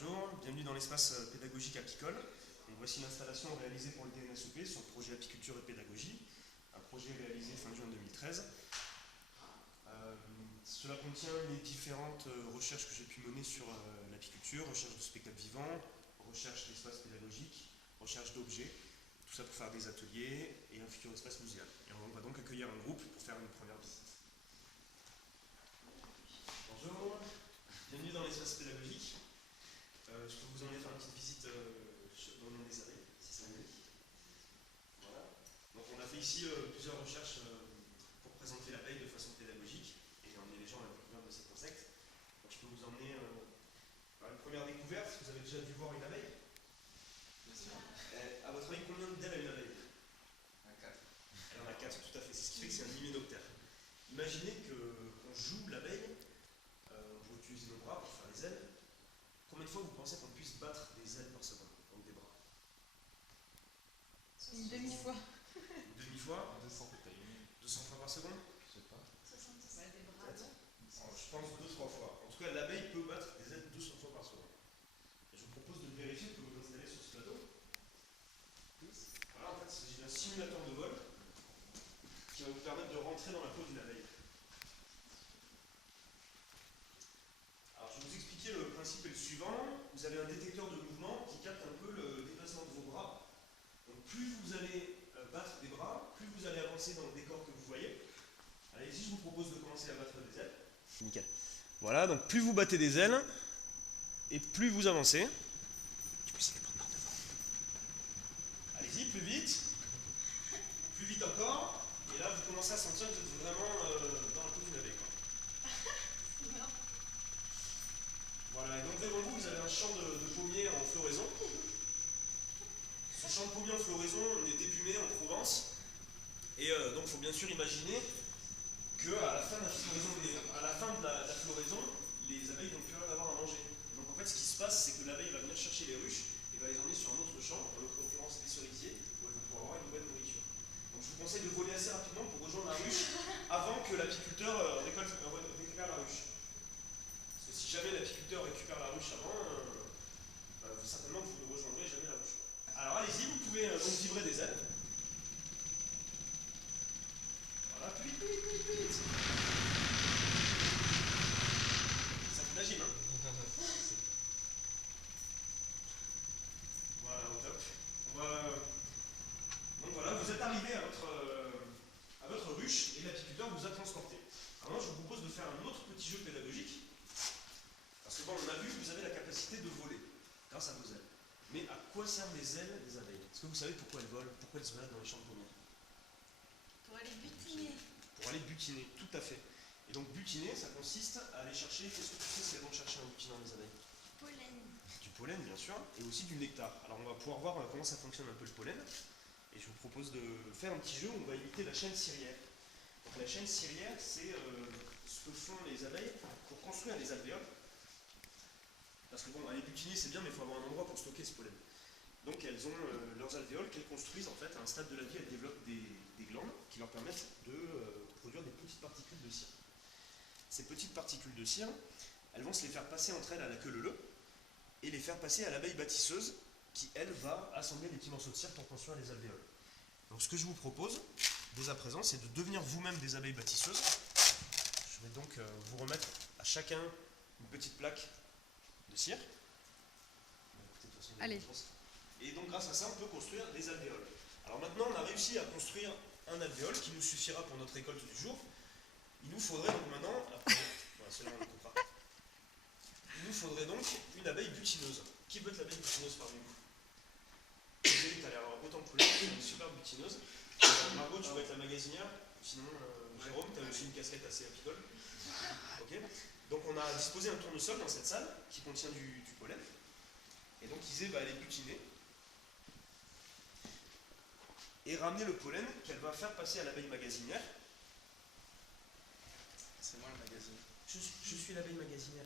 Bonjour, bienvenue dans l'espace pédagogique apicole. Donc, voici l'installation réalisée pour le DNSEP sur le projet Apiculture et Pédagogie, un projet réalisé fin juin 2013. Cela contient les différentes recherches que j'ai pu mener sur l'apiculture, recherche de spectacles vivants, recherche d'espace pédagogique, recherche d'objets, tout ça pour faire des ateliers et un futur espace muséal. Et on va donc accueillir un groupe pour faire une première visite. Bonjour, bienvenue dans l'espace pédagogique. Je peux vous emmener faire une petite visite dans le monde des abeilles, si ça vous dit. Voilà. Donc on a fait ici plusieurs recherches pour présenter l'abeille de façon pédagogique et emmener les gens à la découverte de cet insecte. Donc je peux vous emmener à une première découverte. Vous avez déjà dû voir une abeille? Bien sûr. À votre avis, combien d'ailes a une abeille? 4. Elle en a 4, tout à fait. C'est ce qui fait que c'est un hyménoptère. Imaginez qu'on joue l'abeille, on peut utiliser nos bras pour faire les ailes. Combien de fois vous pensez qu'on puisse battre des ailes par seconde, donc des bras? Une demi-fois. Une demi-fois? 200 fois par seconde? Je sais pas. 70. Ouais, des bras. Je pense 2-3 fois. En tout cas, l'abeille peut battre des ailes 200 fois par seconde. Et je vous propose de vérifier que vous installez sur ce plateau. Voilà, en fait, il s'agit d'un simulateur de vol qui va vous permettre de rentrer dans la peau d'une abeille. Alors, je vais vous expliquer le principe est le suivant. Vous avez un détecteur de mouvement qui capte un peu le déplacement de vos bras. Donc, plus vous allez battre des bras, plus vous allez avancer dans le décor que vous voyez. Allez-y, je vous propose de commencer à battre des ailes. Nickel. Voilà, donc plus vous battez des ailes, et plus vous avancez. Je peux essayer de prendre par devant. Allez-y, plus vite. Plus vite encore. Et là, vous commencez à sentir que vous êtes vraiment dans la peau d'une abeille. Voilà, et donc devant vous, vous avez un champ de pommiers en floraison. Ce champ de pommiers en floraison, on est débumé en Provence. Et donc, il faut bien sûr imaginer qu'à la fin de la floraison, la floraison, les abeilles n'ont plus rien à avoir à manger. Donc, en fait, ce qui se passe, c'est que l'abeille va venir chercher les ruches et va les emmener sur un autre champ, en l'occurrence des cerisiers, où elles vont pouvoir avoir une nouvelle nourriture. Donc, je vous conseille de voler assez rapidement pour rejoindre la ruche avant que l'apiculteur récupère la ruche. Parce que si jamais l'apiculteur récupère la ruche avant, certainement que vous ne rejoindrez jamais la ruche. Alors allez-y, vous pouvez donc vibrer des ailes. Voilà, plus vite, plus vite, plus vite, plus vite. Ça fait de la gym, hein? Voilà, au top. Donc voilà, vous êtes arrivé à votre ruche et l'apiculteur vous a transporté. Alors moi, je vous propose de faire un autre petit jeu pédagogique. Parce que bon, on a vu que vous avez la capacité de voler grâce à vos ailes. Mais à quoi servent les ailes des abeilles? Est-ce que vous savez pourquoi elles volent? Pourquoi elles se baladent dans les champs de pommiers? Pour aller butiner. Pour aller butiner, tout à fait. Et donc butiner, ça consiste à aller chercher, qu'est-ce que tu sais ce qu'elles vont chercher en butinant les abeilles? Pollen. Du pollen, bien sûr, et aussi du nectar. Alors on va pouvoir voir comment ça fonctionne un peu le pollen. Et je vous propose de faire un petit jeu où on va imiter la chaîne ciliaire. Donc la chaîne ciliaire, c'est ce que font les abeilles pour construire les alvéoles. Parce que bon, aller butiner c'est bien, mais il faut avoir un endroit pour stocker ce pollen. Donc elles ont leurs alvéoles qu'elles construisent en fait à un stade de la vie, elles développent des glandes qui leur permettent de produire des petites particules de cire. Ces petites particules de cire, elles vont se les faire passer entre elles à la queue leu-leu et les faire passer à l'abeille bâtisseuse qui, elle, va assembler des petits morceaux de cire pour construire les alvéoles. Donc ce que je vous propose, dès à présent, c'est de devenir vous-même des abeilles bâtisseuses. Je vais donc vous remettre à chacun une petite plaque de cire. Allez. Et donc grâce à ça, on peut construire des alvéoles. Alors maintenant, on a réussi à construire un alvéole qui nous suffira pour notre récolte du jour. Il nous faudrait donc maintenant, voilà, celle-là on le coupera. Il nous faudrait donc une abeille butineuse. Qui veut être l'abeille butineuse parmi vous? Vous as l'air autant que une super butineuse. Margot, tu vas être la magasinière. Sinon, Jérôme, tu as aussi une casquette assez apicole. Ok. Donc on a disposé un tournesol dans cette salle qui contient du pollen. Et donc Isée va aller butiner et ramener le pollen qu'elle va faire passer à l'abeille magasinière. C'est moi le magazine. Je suis l'abeille magasinière.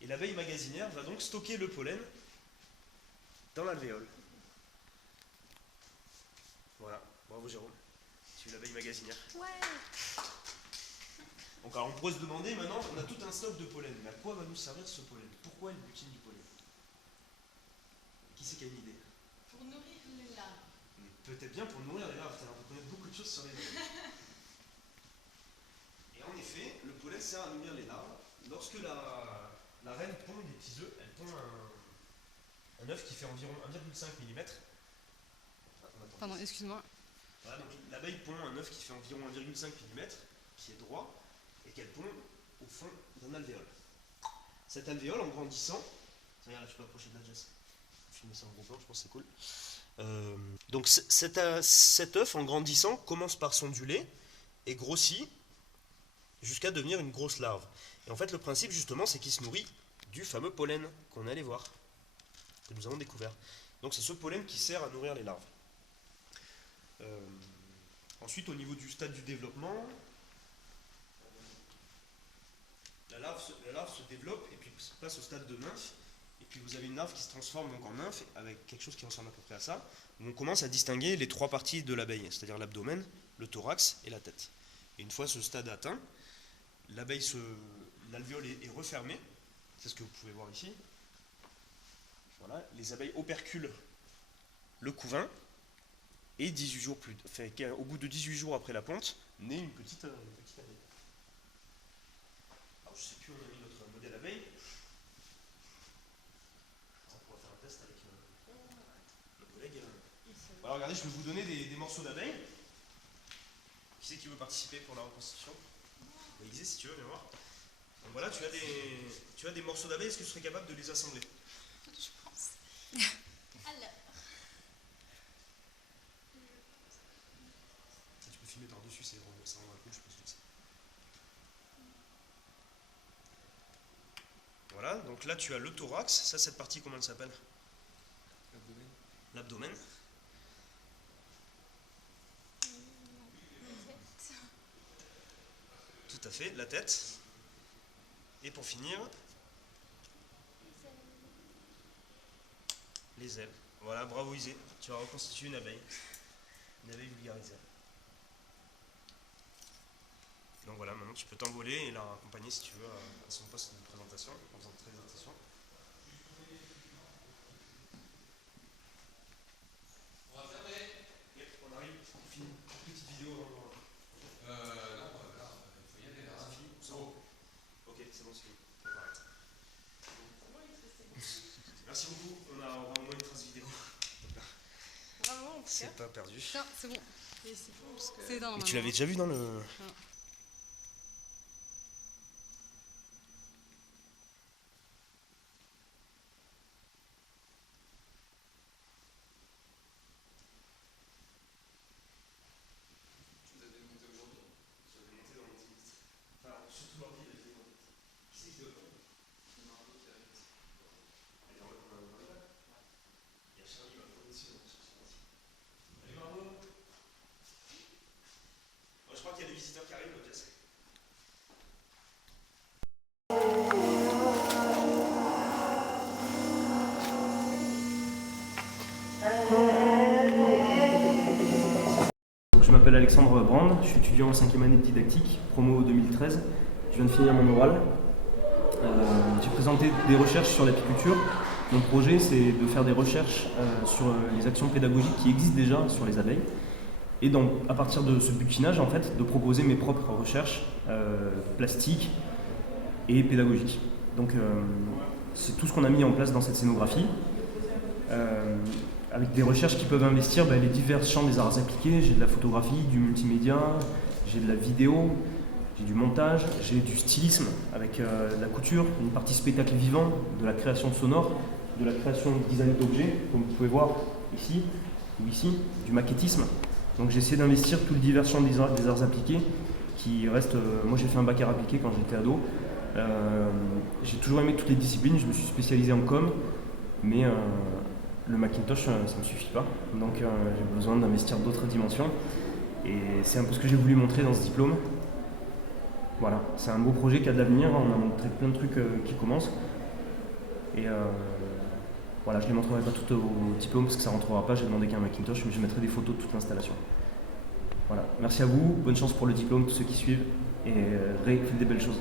Et l'abeille magasinière va donc stocker le pollen dans l'alvéole. Voilà, bravo Jérôme. Tu es l'abeille magasinière. Ouais. Donc alors on pourrait se demander maintenant, on a tout un stock de pollen, mais à quoi va nous servir ce pollen? Pourquoi elle butine du pollen? c'est qui a une idée? Pour nourrir les larves. Peut-être bien pour nourrir les larves, on connaît beaucoup de choses sur les larves. Et en effet, le pollen sert à nourrir les larves. Lorsque la reine pond des petits œufs, elle pond un œuf qui fait environ 1,5 mm. Pardon, excuse-moi. Voilà, donc l'abeille pond un œuf qui fait environ 1,5 mm, qui est droit, et qu'elle pond au fond d'un alvéole. Cet alvéole, en grandissant, regarde là, tu peux approcher de la Jess. Filmer ça en gros plan, je pense que c'est cool. Donc cet œuf, en grandissant, commence par s'onduler et grossit jusqu'à devenir une grosse larve. Et en fait, le principe, justement, c'est qu'il se nourrit du fameux pollen qu'on est allé voir, que nous avons découvert. Donc c'est ce pollen qui sert à nourrir les larves. Ensuite, au niveau du stade du développement, la larve se développe et puis passe au stade de nymphe. Et puis vous avez une larve qui se transforme donc en nymphe avec quelque chose qui ressemble à peu près à ça. Où on commence à distinguer les trois parties de l'abeille, c'est-à-dire l'abdomen, le thorax et la tête. Et une fois ce stade atteint, l'alvéole est refermé. C'est ce que vous pouvez voir ici. Voilà, les abeilles operculent le couvain. Et 18 jours au bout de 18 jours après la ponte, naît une petite abeille. Alors je ne sais plus où on a mis notre modèle abeille. On va faire un test avec nos collègues. Alors regardez, je vais vous donner des morceaux d'abeilles. Qui c'est qui veut participer pour la reconstitution? Existe si tu veux, viens voir. Donc voilà, tu as des morceaux d'abeilles, est-ce que tu serais capable de les assembler? Je pense. Alors, Tu peux filmer par-dessus, ça rendra cool, je pense que c'est. Voilà, donc là tu as le thorax, ça cette partie comment elle s'appelle? L'abdomen. L'abdomen. Tout à fait, la tête. Et pour finir, les ailes. Voilà, bravo Isée, tu as reconstitué une abeille vulgarisée. Donc voilà, maintenant tu peux t'envoler et la accompagner si tu veux à son poste de présentation, en faisant de présentation. On va fermer. Yep, on arrive, on finit une petite vidéo avant. Non, là, il faut y aller là. C'est fini, c'est bon. Ok, c'est bon, c'est fini. On arrête. Merci beaucoup, on aura au moins une trace vidéo. Bravo, en tout cas. C'est pas perdu. Non, c'est bon. et c'est bon parce que. C'est dans Mais tu l'avais déjà vu dans le... Tu les as démontés aujourd'hui. Je l'avais monté dans mon petit. Enfin, surtout l'ordi, il a été monté. Qui c'est qui doit le faire? Il y en a un autre qui arrive. Il y a Charlie, il va prendre dessus. Salut Margot. Je crois qu'il y a des visiteurs qui arrivent, Jess. Je m'appelle Alexandre Brand, je suis étudiant en 5e année de didactique, promo 2013. Je viens de finir mon oral. J'ai présenté des recherches sur l'apiculture. Mon projet, c'est de faire des recherches sur les actions pédagogiques qui existent déjà sur les abeilles. Et donc, à partir de ce butinage, en fait, de proposer mes propres recherches plastiques et pédagogiques. Donc, c'est tout ce qu'on a mis en place dans cette scénographie. Avec des recherches qui peuvent investir les divers champs des arts appliqués. J'ai de la photographie, du multimédia, j'ai de la vidéo, j'ai du montage, j'ai du stylisme avec de la couture, une partie spectacle vivant, de la création sonore, de la création de design d'objets, comme vous pouvez voir ici ou ici, du maquettisme. Donc j'ai essayé d'investir tout le divers champ des arts appliqués qui reste... moi j'ai fait un bac art appliqué quand j'étais ado. J'ai toujours aimé toutes les disciplines, je me suis spécialisé en com, mais le Macintosh, ça ne me suffit pas. Donc j'ai besoin d'investir d'autres dimensions. Et c'est un peu ce que j'ai voulu montrer dans ce diplôme. Voilà, c'est un beau projet qui a de l'avenir. On a montré plein de trucs qui commencent. Et voilà, je ne les montrerai pas toutes au diplôme parce que ça ne rentrera pas. J'ai demandé qu'un Macintosh, mais je mettrai des photos de toute l'installation. Voilà, merci à vous. Bonne chance pour le diplôme, tous ceux qui suivent. Et faites des belles choses.